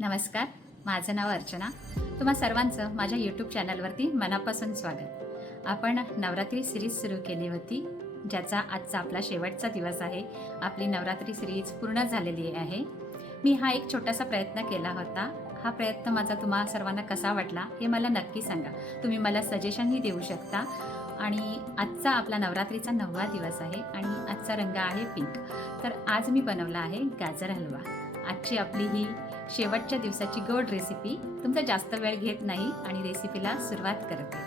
नमस्कार, माझं नाव अर्चना. तुम्हा सर्वांचं माझ्या यूट्यूब चॅनलवरती मनापासून स्वागत. आपण नवरात्री सिरीज सुरू केली होती, ज्याचा आजचा आपला शेवटचा दिवस आहे. आपली नवरात्री सिरीज पूर्ण झालेली आहे. मी हा एक छोटासा प्रयत्न केला होता. हा प्रयत्न माझा तुम्हा सर्वांना कसा वाटला हे मला नक्की सांगा. तुम्ही मला सजेशनही देऊ शकता. आणि आजचा आपला नवरात्रीचा 9वा दिवस आहे आणि आजचा रंग आहे पिंक. तर आज मी बनवला आहे गाजर हलवा. आजची आपली ही शेवटच्या दिवसाची गोड रेसिपी. तुमचा जास्त वेळ घेत नाही आणि रेसिपीला सुरुवात करते.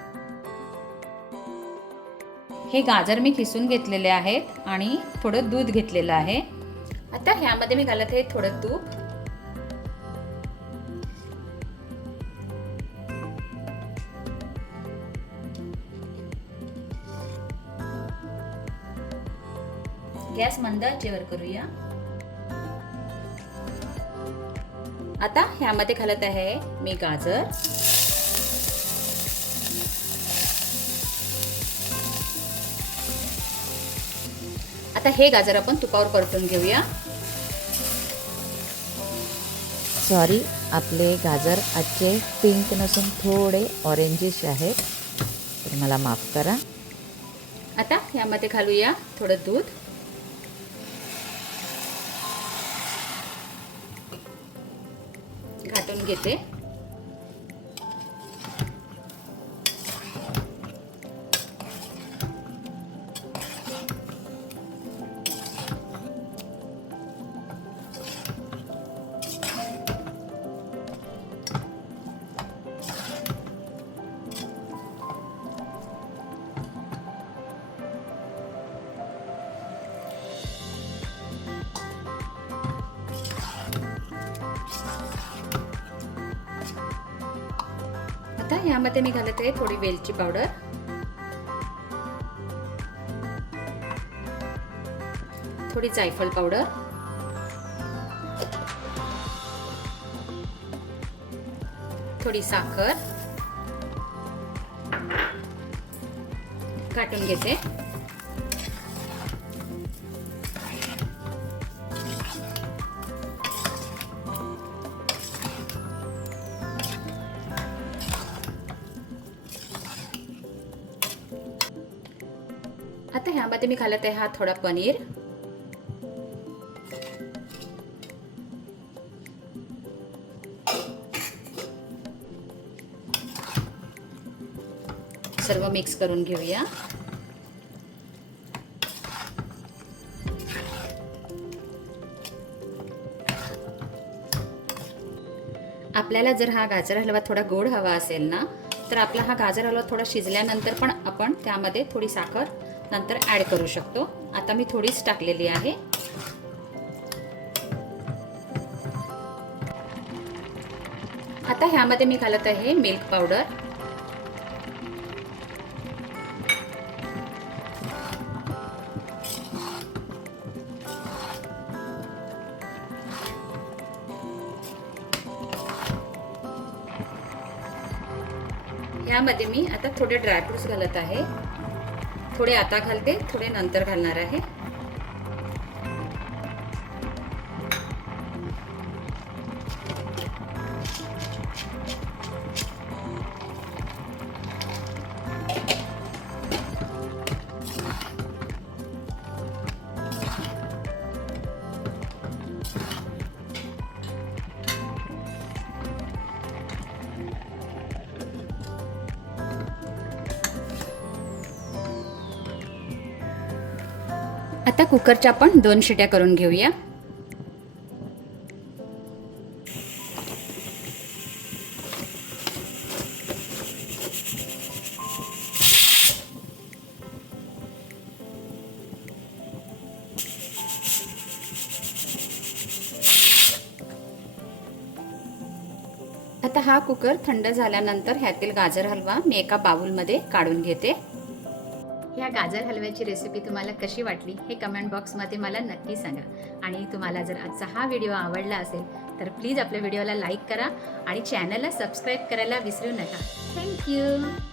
हे गाजर मी किसून घेतलेले आहेत आणि थोडं दूध घेतलेलं आहे. आता ह्यामध्ये मी घालत आहे थोडं तूप. गॅस मंद आचेवर करूया. आता ह्यामध्ये घालत आहे मी गाजर. आता हे गाजर आपण तुपावर परतून घेऊया. सॉरी, आपले गाजर आजचे पिंक नसून थोडे ऑरेंजिश आहेत, तर मला माफ करा. आता ह्यामध्ये घालूया थोडं दूध. घाटून घेते. आता ह्यामध्ये मी घालत आहे थोडी वेलची पावडर, थोडी जायफळ पावडर, थोडी साखर. घाटून घेते. आता ह्यामध्ये मी घालत आहे हा थोडा पनीर. सर्व मिक्स करून घेऊया. आपल्याला जर हा गाजर हलवा थोडा गोड हवा असेल ना, तर आपला हा गाजर हलवा थोडा शिजल्यानंतर पण आपण त्यामध्ये थोडी साखर नंतर ॲड करू शकतो. आता मी थोडीच टाकलेली आहे. आता ह्यामध्ये मी घालत आहे मिल्क पावडर. ह्यामध्ये मी आता थोडे ड्रायफ्रुट्स घालत आहे. थोडे आता घालते, थोडे नंतर घालणार आहे. आता कुकरच्या आपण 2 शिट्या करून घेऊया. आता हा कुकर थंड झाल्यानंतर ह्यातील गाजर हलवा मी एका बाउलमध्ये काढून घेते. ह्या गाजर हलव्याची रेसिपी तुम्हाला कशी वाटली हे कमेंट बॉक्समध्ये मला नक्की सांगा. आणि तुम्हाला जर आजचा हा व्हिडिओ आवडला असेल तर प्लीज आपल्या व्हिडिओला लाईक करा आणि चॅनलला सबस्क्राईब करायला विसरू नका. थँक्यू.